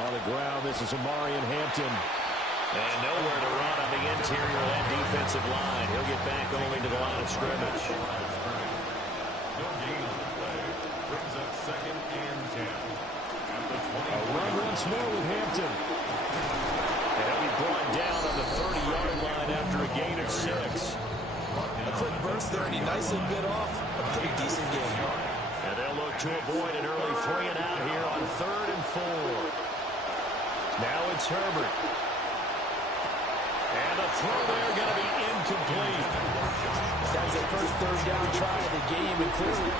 On the ground, this is Amarian Hampton. And nowhere to run on the interior of that defensive line. He'll get back only to the line of scrimmage. A run once more with Hampton. And he'll be brought down on the 30-yard line after a gain of 6. A quick burst there, and he nicely bit off a pretty decent game. And they'll look to avoid an early 3 and out here on 3rd and 4. Now it's Herbert. And the throw there going to be incomplete. That's the first 3rd down try of the game, and clearly.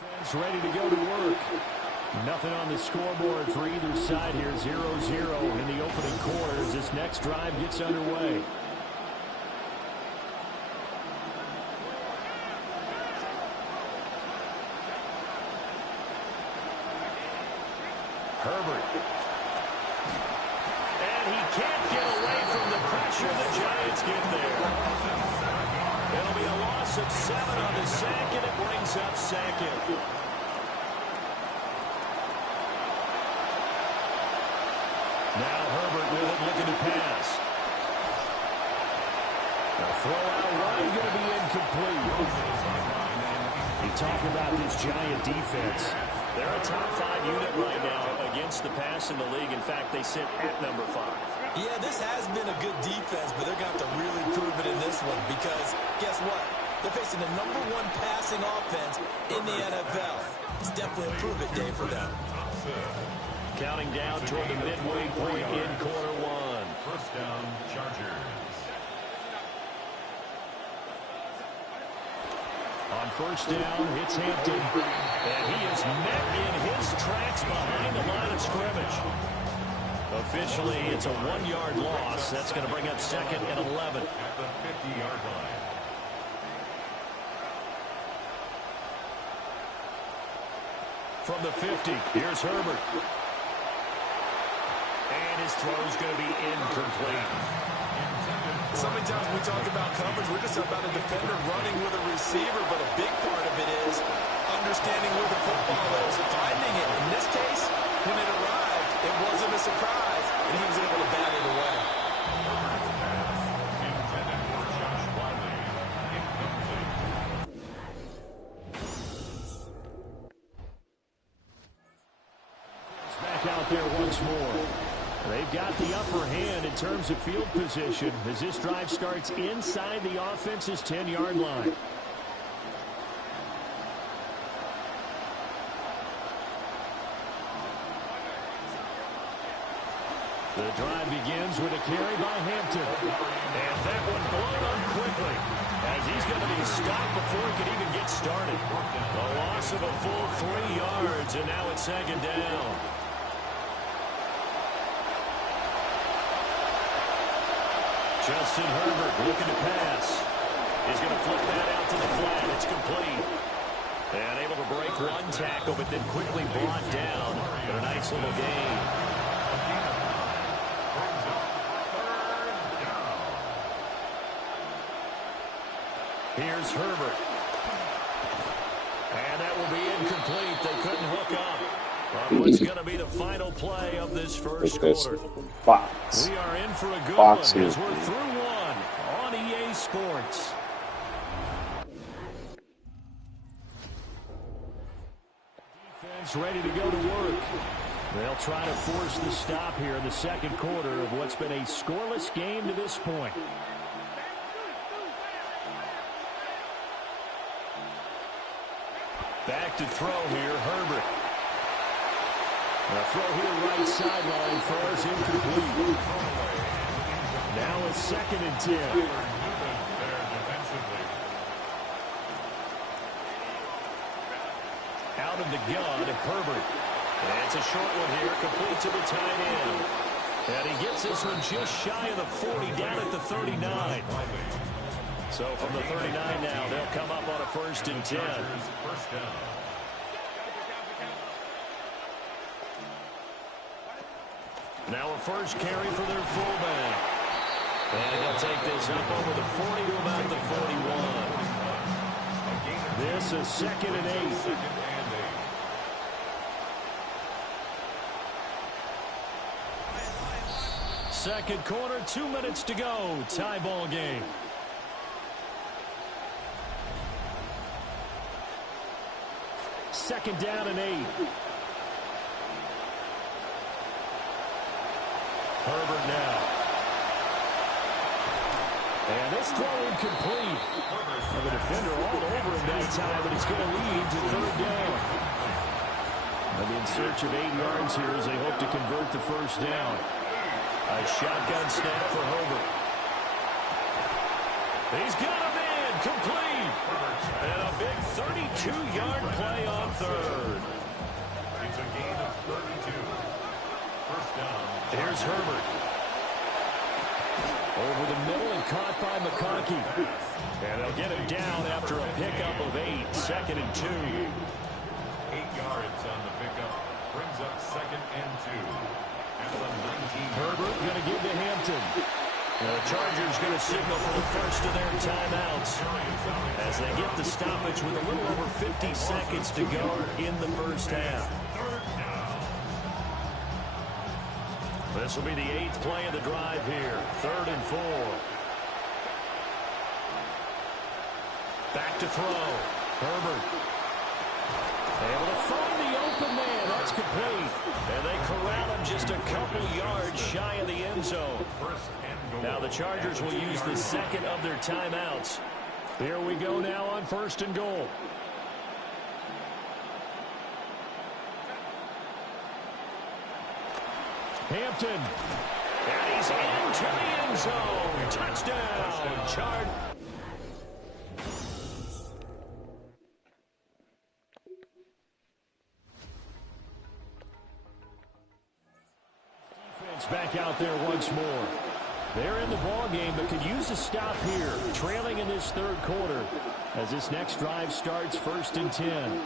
Defense ready to go to work. Nothing on the scoreboard for either side here. 0-0 in the opening quarter as this next drive gets underway. Herbert. And he can't get away from the pressure. The Giants get there. It'll be a loss of 7 on the sack, and it brings up 2nd. Now Herbert with it, looking to pass. The throw out wide going to be incomplete. You talk about this Giant defense. They're a top 5 unit right now against the pass in the league. In fact, they sit at number 5. Yeah, this has been a good defense, but they're going to have to really prove it in this one because guess what? They're facing the number 1 passing offense in the NFL. It's definitely a prove-it day for them. Counting down toward the midway point in quarter 1. First down, Chargers. On first down, it's Hampton. And he is met in his tracks behind the line of scrimmage. Officially, it's a 1-yard loss. That's going to bring up 2nd and 11. At the 50-yard line. From the 50, here's Herbert. And his throw's going to be incomplete. So many times when we talk about coverage, we're just about a defender running with a receiver, but a big part of it is understanding where the football is, finding it. In this case, when it arrived, it wasn't a surprise, and he was able to bat it away. Back out there once more. They've got the upper hand in terms of field position as this drive starts inside the offense's 10-yard line. The drive begins with a carry by Hampton. And that one blown up quickly as he's going to be stopped before he can even get started. A loss of a full 3 yards, and now it's 2nd down. Justin Herbert looking to pass. He's going to flip that out to the flat. It's complete. And able to break 1 tackle, but then quickly brought down in a nice little gain. Here's Herbert. And that will be incomplete. They couldn't hook up on what's going to be the final play of this first quarter. Box. We are in for a good Box one as we're through 1 on EA Sports. Defense ready to go to work. They'll try to force the stop here in the 2nd quarter of what's been a scoreless game to this point. Back to throw here, Herbert. The throw here right sideline throws incomplete. Now a 2nd and 10. Out of the gun, Herbert. And it's a short one here, complete to the tight end. And he gets this one just shy of the 40, down at the 39. So from the 39 now, they'll come up on a 1st and 10. Now a first carry for their fullback. And they'll take this up over the 40 to about the 41. This is 2nd and 8. Second quarter, 2 minutes to go. Tie ball game. Second down and 8. Herbert now. And this throw incomplete. And the defender all over him that time, but he's going to lead to 3rd down. And in search of 8 yards here as they hope to convert the first down. A shotgun snap for Herbert. He's got him in. Complete. And a big 32-yard play on 3rd. It's a gain of 32. First down. Here's Herbert. Over the middle and caught by McConkey. And they'll get him down after a pickup of 8. 2nd and 2. 8 yards on the pickup. Brings up 2nd and 2. At the 19. Herbert going to give to Hampton. And the Chargers going to signal for the first of their timeouts as they get the stoppage with a little over 50 seconds to go in the first half. This will be the 8th play of the drive here. 3rd and 4. Back to throw. Herbert. Able to find the open man. That's complete. And they corral him just a couple yards shy of the end zone. Now the Chargers will use the 2nd of their timeouts. Here we go now on 1st and goal. Hampton. And he's into the end zone. Touchdown. Chargers. Defense back out there once more. They're in the ball game, but could use a stop here, trailing in this 3rd quarter as this next drive starts 1st and 10.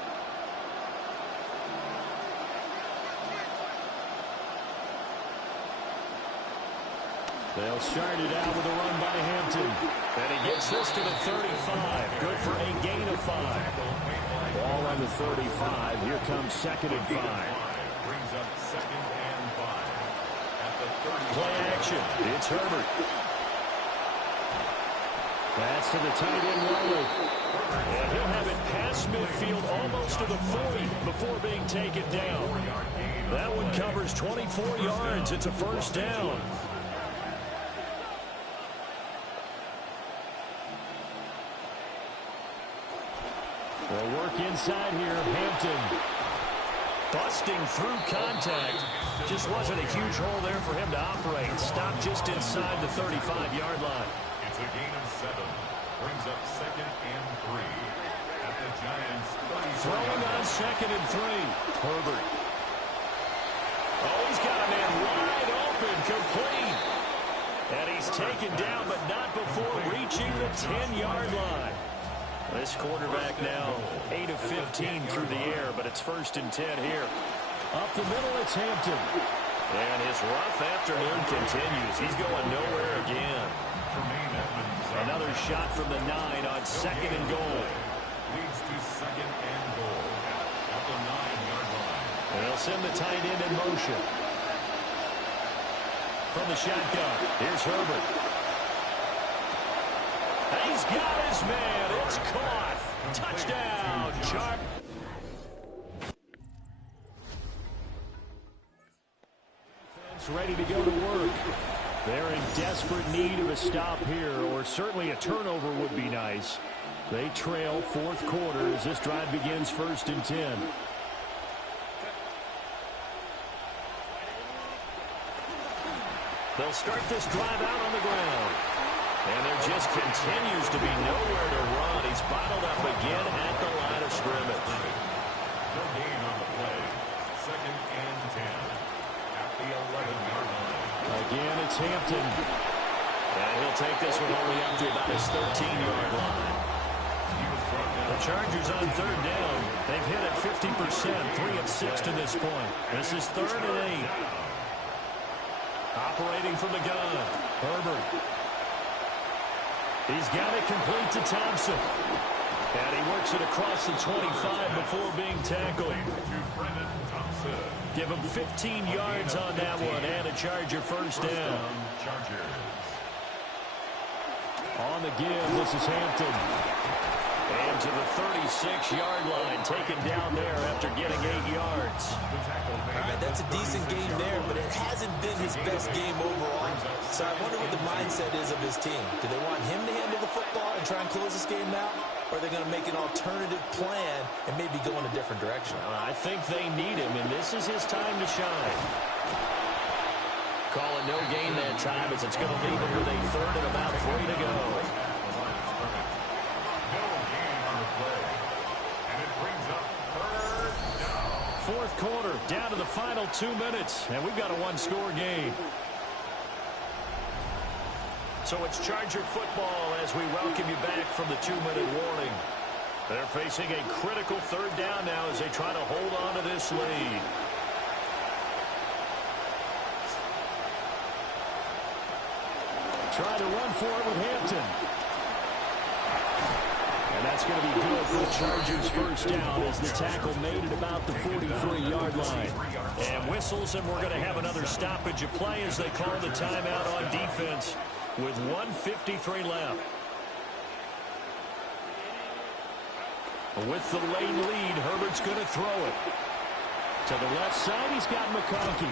They'll start it out with a run by Hampton. And he gets this to the 35. Good for a gain of 5. Ball on the 35. Here comes 2nd and 5. Brings up 2nd and 5. At the 30. Play action. It's Herbert. That's to the tight end, Wiley. And he'll have it past midfield almost to the 40 before being taken down. That one covers 24 yards. It's a first down. They'll work inside here. Hampton busting through contact. Just wasn't a huge hole there for him to operate. Stopped just inside the 35-yard line. It's a gain of 7. Brings up 2nd and 3. At the Giants' 30. Throwing on 2nd and 3. Herbert. Oh, he's got a man wide open. Complete. And he's taken down, but not before reaching the 10-yard line. This quarterback now 8 of 15 through the air, but it's 1st and 10 here. Up the middle, it's Hampton. And his rough afternoon continues. He's going nowhere again. Another shot from the 9 on 2nd and goal. Leads to 2nd and goal at the 9-yard line. And they'll send the tight end in motion. From the shotgun, here's Herbert. He's got his man. It's caught. Touchdown, Chargers. Defense ready to go to work. They're in desperate need of a stop here, or certainly a turnover would be nice. They trail 4th quarter as this drive begins 1st and 10. They'll start this drive out on the ground. And there just continues to be nowhere to run. He's bottled up again at the line of scrimmage. No gain on the play. 2nd and 10. At the 11-yard line. Again, it's Hampton. And he'll take this one only up to about his 13-yard line. The Chargers on 3rd down. They've hit it 50%, 3 of 6 to this point. This is 3rd and 8. Operating from the gun, Herbert. He's got it complete to Thompson. And he works it across the 25 before being tackled. Give him 15 yards on that one and a Charger first down. On the give, this is Hampton. And to the 36-yard line, taken down there after getting 8 yards. All right, that's a decent game there, but it hasn't been his best game overall. So I wonder what the mindset is of his team. Do they want him to handle the football and try and close this game out? Or are they going to make an alternative plan and maybe go in a different direction? I think they need him, and this is his time to shine. Calling no gain that time as it's going to leave him with a third and about 3 to go. Fourth quarter, down to the final 2 minutes, and we've got a one-score game. So it's Charger football as we welcome you back from the 2-minute warning. They're facing a critical third down now as they try to hold on to this lead. Trying to run for it with Hampton. And that's going to be good for the Chargers' first down as the tackle made at about the 43-yard line. And whistles, and we're going to have another stoppage of play as they call the timeout on defense with 1:53 left. With the late lead, Herbert's going to throw it. To the left side, he's got McConkey.